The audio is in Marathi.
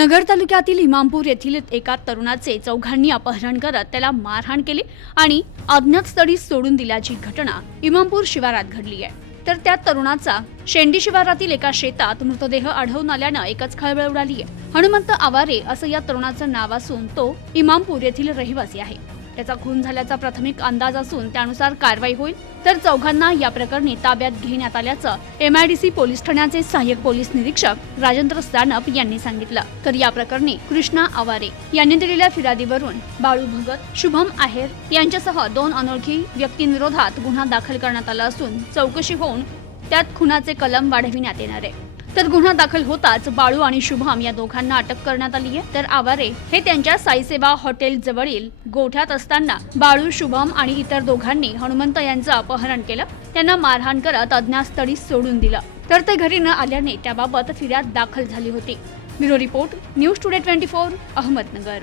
नगर तालुक्यातील इमामपूर येथील एका तरुणाचे चौघांनी अपहरण करत त्याला मारहाण केली आणि अज्ञात स्थळी सोडून दिल्याची घटना इमामपूर शिवारात घडली आहे। तर त्या तरुणाचा शेंडी शिवारातील एका शेतात मृतदेह आढळून आल्यानं एकच खळबळ उडाली आहे। हनुमंत आवारे असं या तरुणाचं नाव असून तो इमामपूर येथील रहिवासी आहे। त्याचा खून झाल्याचा प्राथमिक अंदाज असून त्यानुसार कारवाई होईल। तर चौघांना या प्रकरणी ताब्यात घेण्यात आल्याचं MIDC पोलीस ठाण्याचे सहाय्यक पोलीस निरीक्षक राजेंद्र सानप यांनी सांगितलं। तर या प्रकरणी कृष्णा आवारे यांनी दिलेल्या फिर्यादीवरून बाळू भगत, शुभम आहेर यांच्यासह 2 अनोळखी व्यक्तींविरोधात गुन्हा दाखल करण्यात आला असून चौकशी होऊन त्यात खुनाचे कलम वाढविण्यात येणार आहे। तर गुन्हा दाखल होताच बाळू आणि शुभम या दोघांना अटक करण्यात आली आहे। तर आवारे हे त्यांच्या साईसेवा हॉटेल जवळील गोठ्यात असताना बाळू, शुभम आणि इतर दोघांनी हनुमंत यांचं अपहरण केलं। त्यांना मारहाण करत अज्ञात स्थळी सोडून दिलं। तर ते घरी न आल्याने त्याबाबत फिर्याद दाखल झाली होती। Bureau report, news today 24, Ahmednagar.